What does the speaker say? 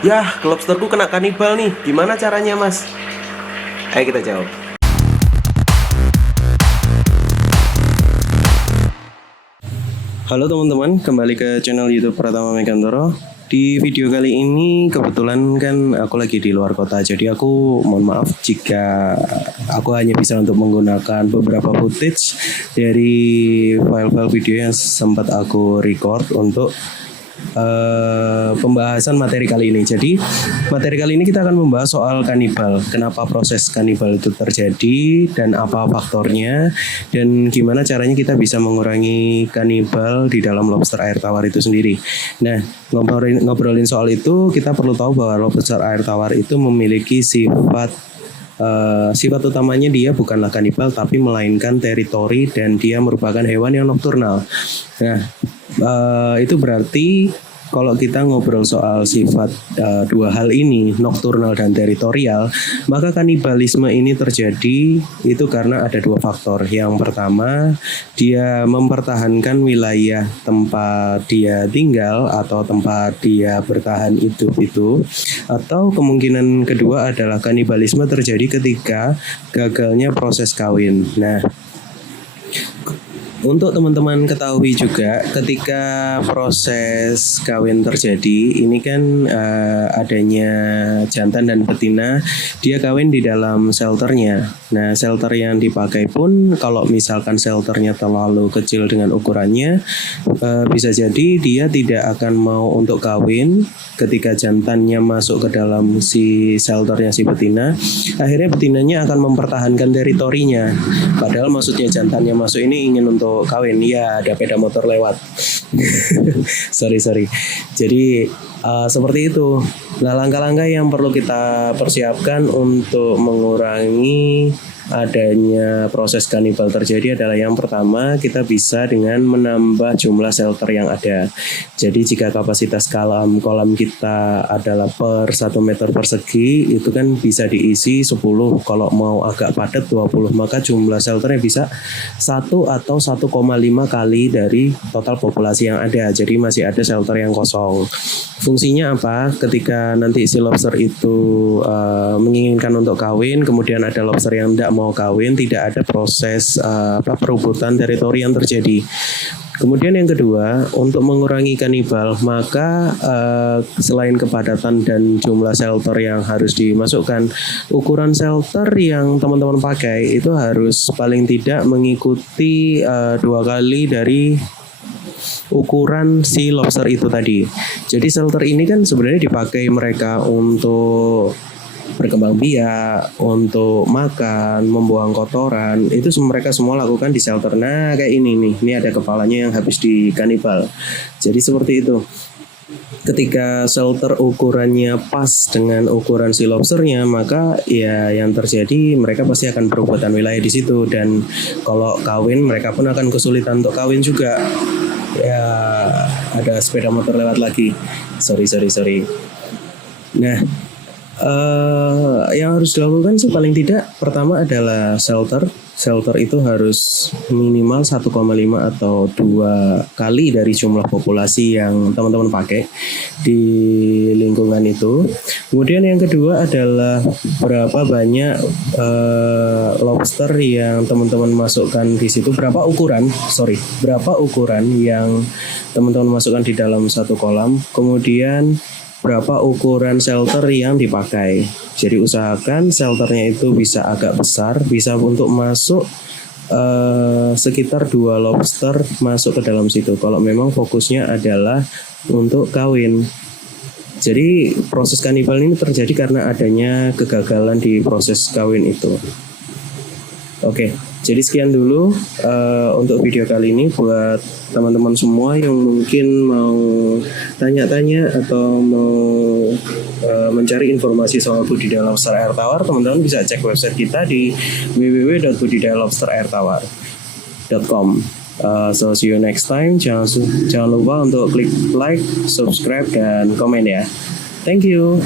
Yah, lobsterku kena kanibal nih. Gimana caranya, Mas? Ayo kita jawab. Halo teman-teman, kembali ke channel YouTube Pratama Megantoro. Di video kali ini kebetulan kan aku lagi di luar kota, jadi aku mohon maaf jika aku hanya bisa untuk menggunakan beberapa footage dari file-file video yang sempat aku record untuk pembahasan materi kali ini. Jadi materi kali ini kita akan membahas soal kanibal, kenapa proses kanibal itu terjadi dan apa faktornya, dan gimana caranya kita bisa mengurangi kanibal di dalam lobster air tawar itu sendiri. Nah, ngobrolin soal itu, kita perlu tahu bahwa lobster air tawar itu memiliki sifat utamanya dia bukanlah kanibal tapi melainkan teritori, dan dia merupakan hewan yang nokturnal. Nah, itu berarti kalau kita ngobrol soal sifat dua hal ini, nokturnal dan teritorial, maka kanibalisme ini terjadi itu karena ada dua faktor. Yang pertama, dia mempertahankan wilayah tempat dia tinggal atau tempat dia bertahan hidup itu. Atau kemungkinan kedua adalah kanibalisme terjadi ketika gagalnya proses kawin. Nah, untuk teman-teman ketahui juga, ketika proses kawin terjadi, ini kan adanya jantan dan betina, dia kawin di dalam shelternya. Nah, shelter yang dipakai pun kalau misalkan shelternya terlalu kecil dengan ukurannya, bisa jadi dia tidak akan mau untuk kawin ketika jantannya masuk ke dalam si shelternya si betina. Akhirnya betinanya akan mempertahankan teritorinya. Padahal maksudnya jantannya masuk ini ingin untuk kawin. Ya, ada sepeda motor lewat. sorry. Jadi seperti itu. Nah, langkah-langkah yang perlu kita persiapkan untuk mengurangi adanya proses kanibal terjadi adalah, yang pertama, kita bisa dengan menambah jumlah shelter yang ada. Jadi jika kapasitas kolam kita adalah per 1 meter persegi, itu kan bisa diisi 10. Kalau mau agak padat 20, maka jumlah shelternya bisa 1 atau 1,5 kali dari total populasi yang ada. Jadi masih ada shelter yang kosong. Fungsinya apa? Ketika nanti si lobster itu menginginkan untuk kawin, kemudian ada lobster yang tidak mau kawin, tidak ada proses perebutan teritori yang terjadi. Kemudian yang kedua, untuk mengurangi kanibal, maka selain kepadatan dan jumlah shelter yang harus dimasukkan, ukuran shelter yang teman-teman pakai itu harus paling tidak mengikuti 2 kali dari ukuran si lobster itu tadi. Jadi shelter ini kan sebenarnya dipakai mereka untuk berkembang biak, untuk makan, membuang kotoran, itu mereka semua lakukan di shelter. Nah, kayak ini nih, ini ada kepalanya yang habis di kanibal. Jadi seperti itu. Ketika shelter ukurannya pas dengan ukuran si lobsternya, maka ya yang terjadi mereka pasti akan perebutan wilayah di situ, dan kalau kawin mereka pun akan kesulitan untuk kawin juga. Ya, ada sepeda motor lewat lagi. Sorry. Nah, yang harus dilakukan sih paling tidak pertama adalah shelter. Shelter itu harus minimal 1,5 atau 2 kali dari jumlah populasi yang teman-teman pakai di lingkungan itu. Kemudian yang kedua adalah berapa banyak lobster yang teman-teman masukkan di situ, berapa ukuran yang teman-teman masukkan di dalam satu kolam. Kemudian berapa ukuran shelter yang dipakai. Jadi usahakan shelternya itu bisa agak besar, bisa untuk masuk sekitar 2 lobster masuk ke dalam situ, kalau memang fokusnya adalah untuk kawin. Jadi proses kanibal ini terjadi karena adanya kegagalan di proses kawin itu. Oke, jadi sekian dulu untuk video kali ini. Buat teman-teman semua yang mungkin mau tanya-tanya atau mau mencari informasi soal budidaya lobster air tawar, teman-teman bisa cek website kita di www.budidayalobsterairtawar.com. So see you next time. Jangan lupa untuk klik like, subscribe, dan komen ya. Thank you.